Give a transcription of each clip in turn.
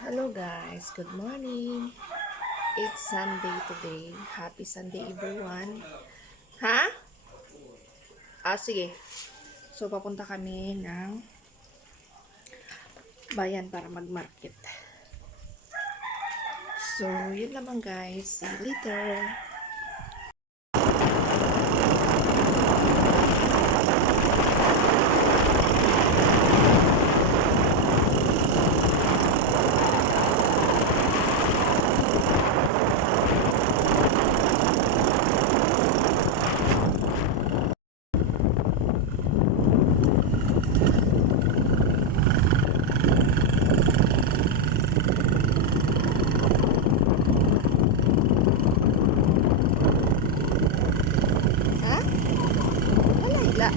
Hello guys, good morning. It's Sunday today. Happy Sunday everyone. Ha? Ah, sige. So, papunta kami ng bayan para mag-market. So, yun naman guys. See you later. Ha? Malayla.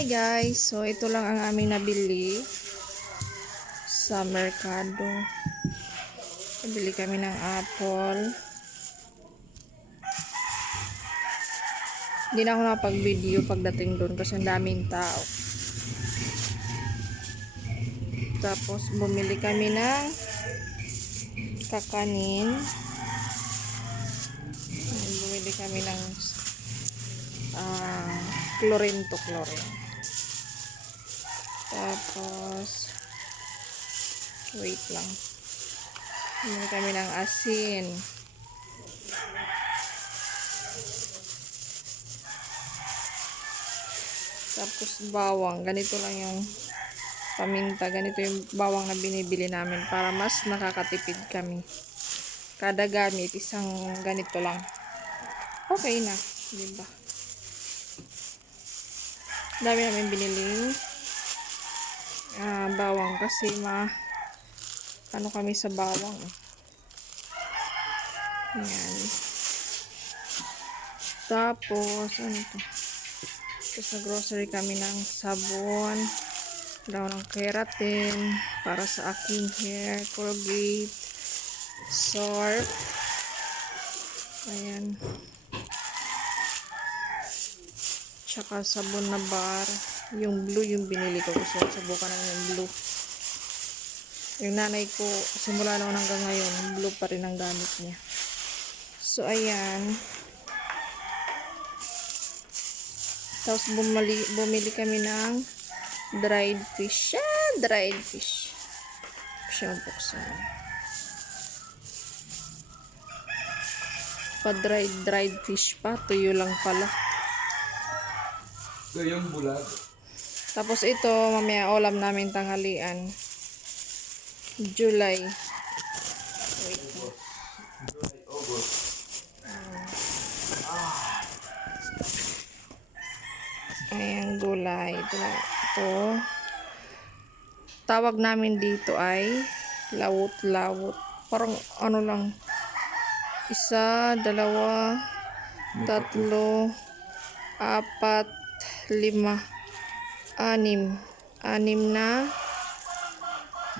Hi guys! So, ito lang ang aming nabili sa merkado. Nabili kami ng apple. Hindi na ako nakapag-video pagdating doon kasi ang daming tao. Tapos, bumili kami ng kakanin. Bumili kami ng ah chlorine to chlorine. Tapos, wait lang. Bumili kami ng asin. Tapos bawang. Ganito lang yung paminta. Ganito yung bawang na binibili namin para mas nakakatipid kami. Kada gamit, isang ganito lang. Okay na. Diba? Dami namin biniling ah, bawang kasi ma ano kami sa bawang. eh. Yan. Tapos, ano to? Tapos sa grocery kami ng sabon, daw ng keratin, para sa aking hair, Colgate, Sorb, ayan, tsaka sabon na bar, yung blue yung binili ko, gusto subukan naman yung blue. Yung nanay ko, simula noon hanggang ngayon, blue pa rin ang gamit niya. So, ayan. Tapos bumali, bumili kami ng dried fish. Ah, dried fish. Siya buksan. Pa dried dried fish pa. Tuyo lang pala. Ito yung bulag. Tapos ito, mamaya ulam namin tanghalian. July. Wait. Ayan, gulay. Ito, ito. Tawag namin dito ay lawot-lawot. Parang ano lang. Isa, dalawa, tatlo, apat, lima, anim. Anim na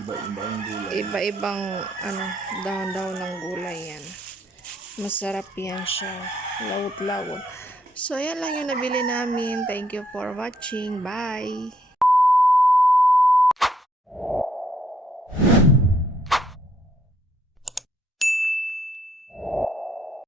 Iba-iba ang gulay. iba-ibang ano, daon-daon ng gulay yan. Masarap yan siya. Lawot-lawot. So, yan lang yung nabili namin. Thank you for watching. Bye!